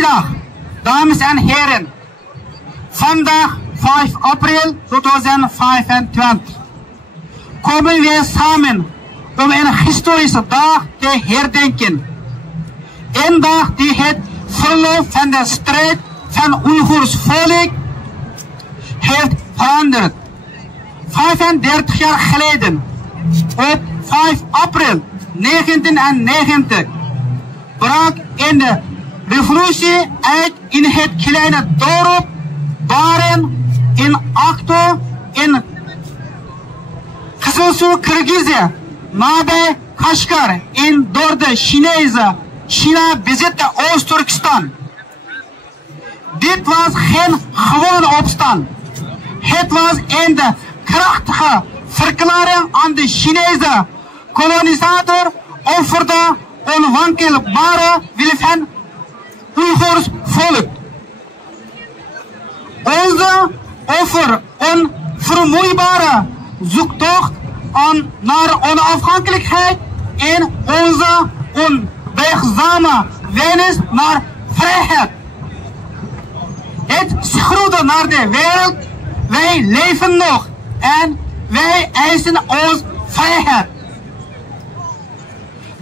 Goedemiddag, dames en heren. Vandaag 5 april 2025 komen we samen om een historische dag te herdenken. Een dag die het verloop van de strijd van Oeigoers volk heeft veranderd. 35 jaar geleden, op 5 april 1990, brak een revolutie uit in het kleine dorp Baren in Akto in Kyrgyzije, nabij Kashgar in door de China bezette Oost-Turkestan. Dit was geen gewone opstand. Het was een krachtige verklaring aan de Chinese kolonisator over de onwankelbare wil van Oeigoers volk. Onze over onvermoeibare zoektocht naar onafhankelijkheid en onze onbuigzame wens naar vrijheid. Het schreeuwde naar de wereld: wij leven nog en wij eisen ons vrijheid.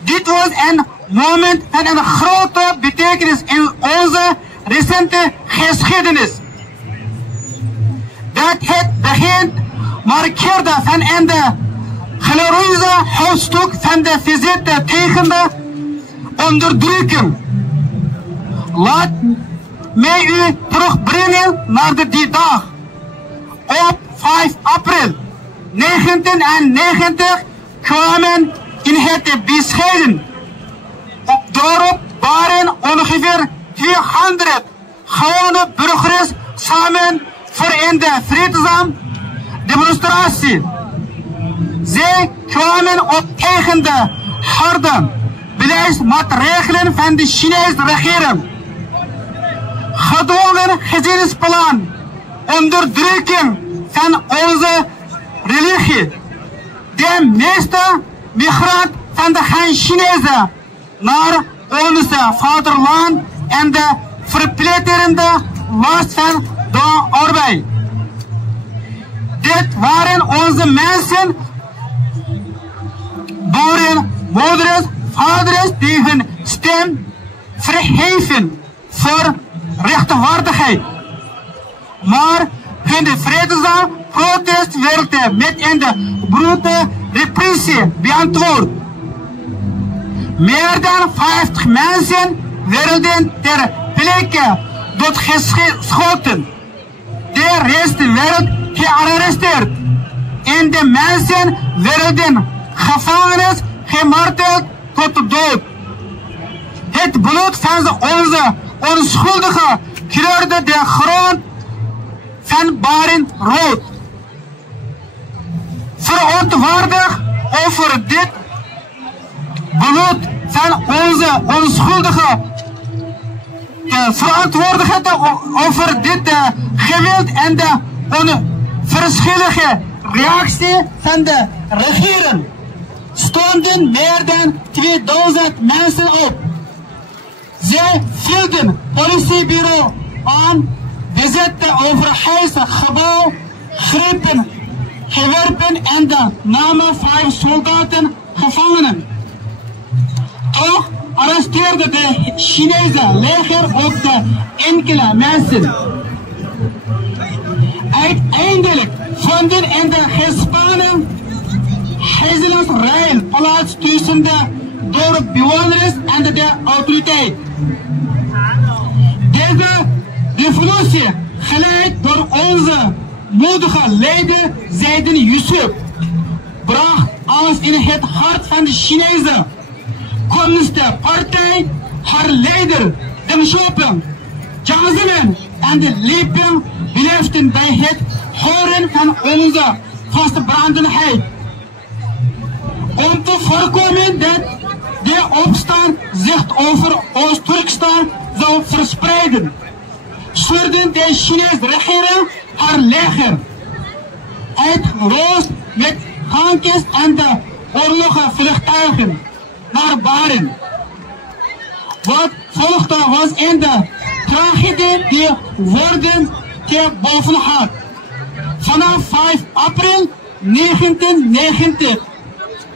Dit was een moment van een grote betekenis in onze recente geschiedenis. Dat het begin markeerde van een glorieuze hoofdstuk van de verzet tegen de onderdrukking. Laat mij u terugbrengen naar die dag. Op 5 april 1990 kwamen in het bescheiden dorp Baren ongeveer 200 gewone burgers samen voor een vreedzame demonstratie. Zij kwamen op tegen de harde beleidsmaatregelen van de Chinese regering. Gedwongen gezinsplan, onderdrukking van onze religie. De meeste migranten van de Chinezen naar ons vaderland en de verpletterende last van de arbeid. Dit waren onze mensen, boeren, moeders, vaders die hun stem verheven voor rechtvaardigheid. Maar hun vreedzame protest werd met een brute repressie beantwoord. Meer dan 50 mensen werden ter plekke doodgeschoten. De rest werd gearresteerd. En de mensen werden gevangenis gemarteld tot de dood. Het bloed van onze onschuldigen kleurde de grond van Baren rood. Verontwaardigd over dit bloed van onze onschuldigen, verantwoordelijkheid over dit geweld en de onverschillige reactie van de regering, stonden meer dan 2000 mensen op. Zij vulden politiebureau aan, bezette overheidsgebouw, grepen gewerpen en de namen 5 soldaten gevangenen. Toch arresteerde de Chinese leger ook de enkele mensen. Uiteindelijk vonden in de gespannen gezelsruil plaats tussen de dorpbewoners en de autoriteit. Deze revolutie, geleid door onze moedige leider Zaiden Yusuf, bracht ons in het hart van de Chinese Communistische Partij haar leider Deng Xiaoping, Jiang Zemin en de Lieping beleefden bij het horen van onze vastberadenheid. Om te voorkomen dat de opstand zich over Oost-Turkestan zou verspreiden, stuurde de Chinese regering haar leger uitgerust met tankjes en de oorlogsvliegtuigen naar Baren. Wat volgde was in de Slagheden die worden te boven gehad. Vanaf 5 april 1990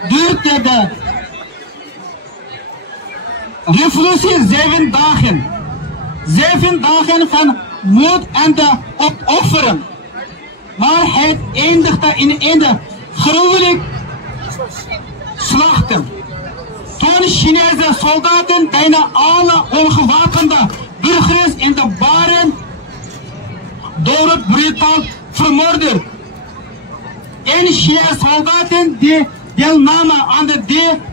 duurde de revolutie 7 dagen. 7 dagen van moed en de opofferen. Maar het eindigde in een gruwelijk slachten. Toen Chinese soldaten bijna alle ongewapende burgers in de baren door het brutaal vermoorden. En Chinese soldaten die deelnamen aan de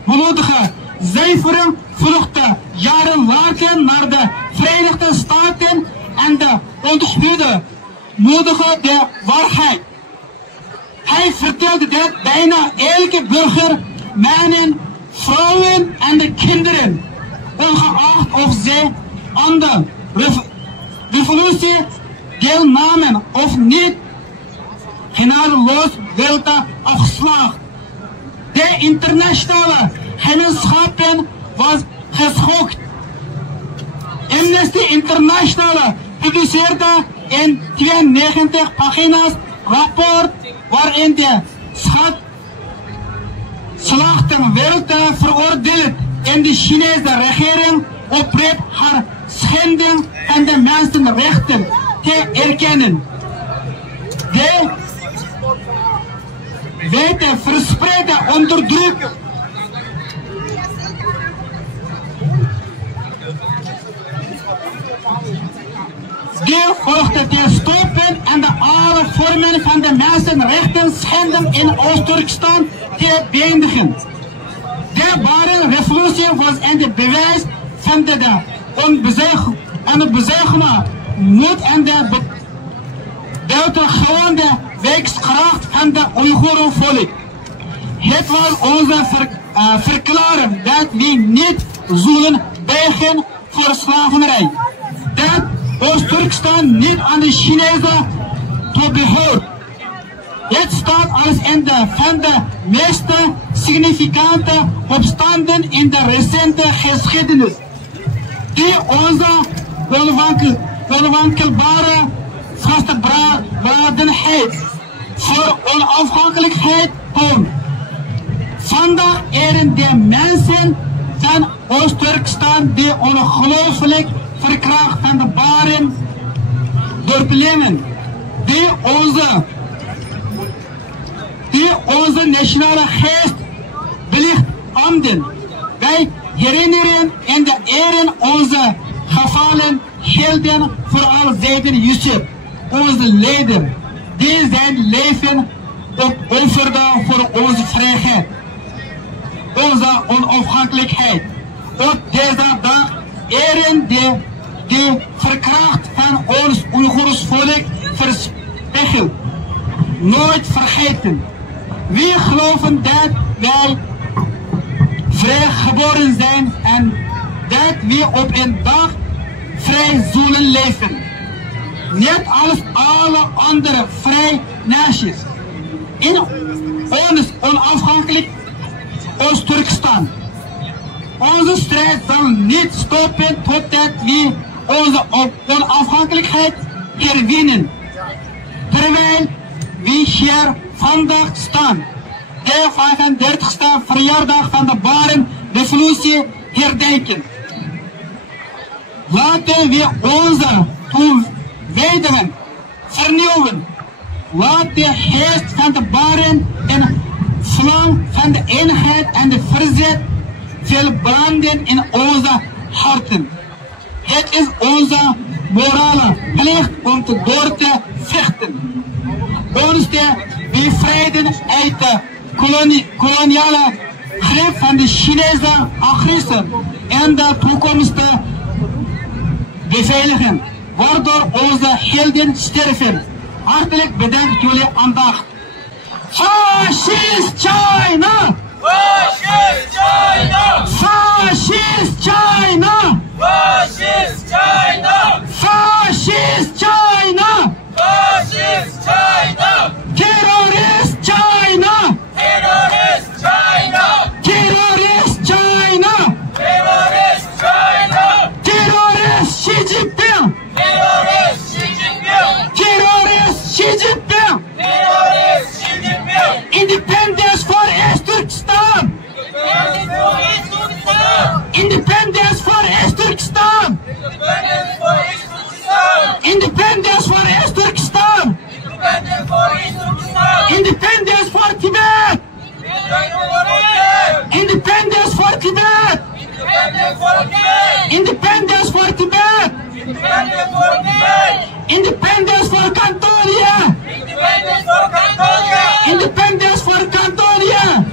bloedige zuivering vluchtten jaren later naar de Verenigde Staten en de onthulde moedige de waarheid. Hij vertelde dat bijna elke burger, mannen, vrouwen en de kinderen, ongeacht of zij aan de revolutie deelnamen of niet, genadeloos werden afgeslagen. De internationale gemeenschap was geschokt. Amnesty International publiceerde in 92 pagina's rapport waarin de slachten werden veroordeeld en de Chinese regering oprecht haar schending van de mensenrechten te erkennen. De weten verspreide onderdrukken die volgde te stoppen en de alle vormen van de mensenrechten schending in Oost-Turkestan te beëindigen. De ware revolutie was een bewijs van de onbezuigbare moed en de buitengewone werkskracht van de Oeigoerenvolk. Het was onze verklaring dat we niet zullen buigen voor slavernij. Dat Oost-Turkestan niet aan de Chinezen toebehoort. Het staat als een van de meest significante opstanden in de recente geschiedenis, die onze onwankelbare vastberadenheid voor onafhankelijkheid toont. Vandaag eren de mensen van Oost-Turkestan die ongelooflijk verkracht van de baren doorleven, die onze nationale geest belichaamden. Wij herinneren en eren onze gevallen helden, vooral Zeiden Yusuf, onze leider, die zijn leven opofferde voor onze vrijheid, onze onafhankelijkheid. Op deze dag eren die verkracht van ons Oeigoers volk verspiegeld. Nooit vergeten. We geloven dat wij vrij geboren zijn en dat we op een dag vrij zullen leven. Net als alle andere vrije naties. In ons onafhankelijk Oost-Turkestan. Onze strijd zal niet stoppen totdat we onze onafhankelijkheid herwinnen. Terwijl we hier vandaag staan, de 35e verjaardag van de Barenrevolutie herdenken. Laten we onze toewijdingen vernieuwen. Laat de geest van de Baren en vlam van de eenheid en de verzet veel branden in onze harten. Het is onze morale plicht om door te vechten. Ons te bevrijden uit de koloniale greep van de Chinese agressor en de toekomst te beveiligen, waardoor onze helden sterven. Hartelijk bedankt jullie aandacht. Fascist China! Fascist China! Fascist China! Fascist China! Fascist China! Fascist China! Terrorist China! Terrorist China! Terrorist China! Terrorist China! Terrorist Xi Jinping! Independence for Tibet! Independence for Tibet! Independence for Tibet! Independence for Cantonia! Independence for Cantonia!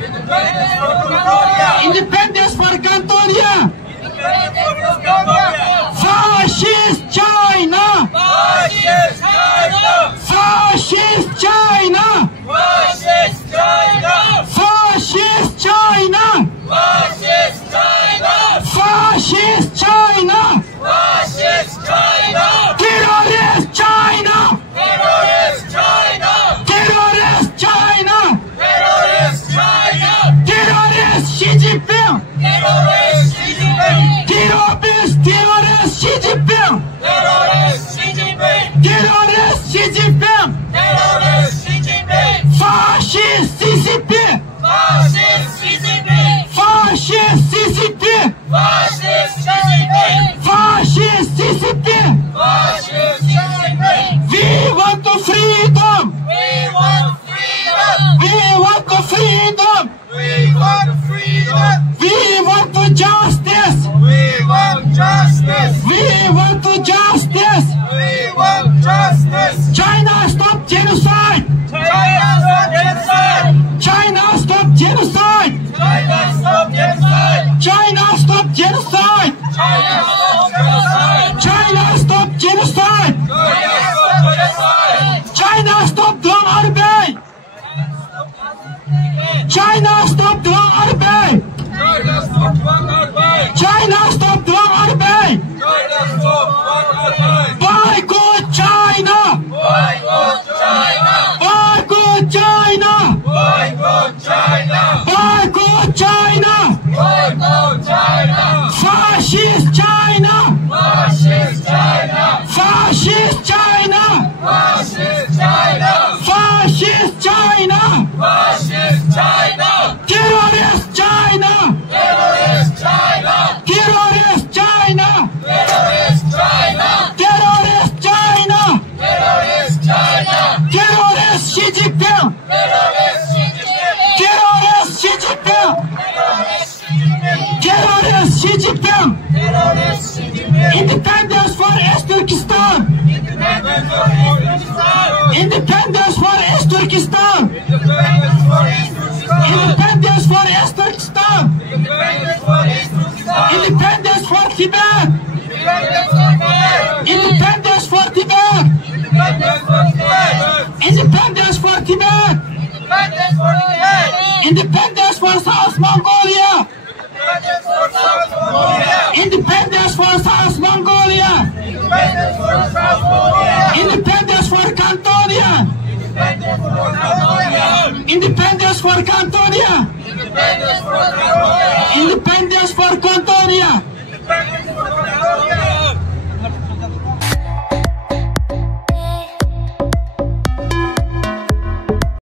Independence for Cantonia! Fascist China! Fascist China! Fascist China! Fascist China! Fascist China! Fascist China! Fascist China! Fascist China! Terrorist China! Terrorist China! Terrorist China! Terrorist China! Terrorist Xi Jinping! Terrorist Xi Jinping! Terrorist Xi Jinping! Terrorist Xi Jinping! Terrorist Xi Jinping! Terrorist Xi Jinping! Fascist CCP! Fascist Xi Jinping! Fascist CCP! Fascist Xi Jinping! Fascist CCP! Fascist Xi Jinping! We want to freedom! We want freedom! We want to freedom! We want freedom! We want to justice! We want justice! We want to justice! We want justice! China stop genocide! China stop genocide! China stop genocide! China stop genocide! China stop genocide! China stop genocide! China stop genocide! China stop genocide! China stop dwangarbeid! China stop dwangarbeid! China stop dwangarbeid! China stop dwangarbeid! China stop dwangarbeid! Boycott China! Boycott China! Boycott China! Boycott China! Boycott China! Boycott China! Fascist China! Fascist China! Fascist China! Fascist China! Fascist China! Fascist China! Terrorist China! Terrorist China! Terrorist China! Terrorist China! Terrorist China! Terrorist China! Terrorist Xi Jinping! Terrorist Xi Jinping! Terrorist Xi Jinping! Terrorist Xi Jinping! Terrorist Xi Jinping! Terrorist Xi Jinping! Independence for East Turkestan! Independence for Pakistan! Independence for East Turkestan! Independence for East Turkestan! Independence for East Turkestan! Independence for East Turkestan! Independence for Tibet! Independence for Tibet! Independence for Tibet! Independence for Tibet! Independence for Tibet! Independence for South Mongolia! Independence for South Mongolia! Independence for South Mongolia! Independence for South Mongolia! Independence for Cantonia! Independence for Cambodia! Independence for Cantonia! Independence for Cambodia! Independence for Cantonia!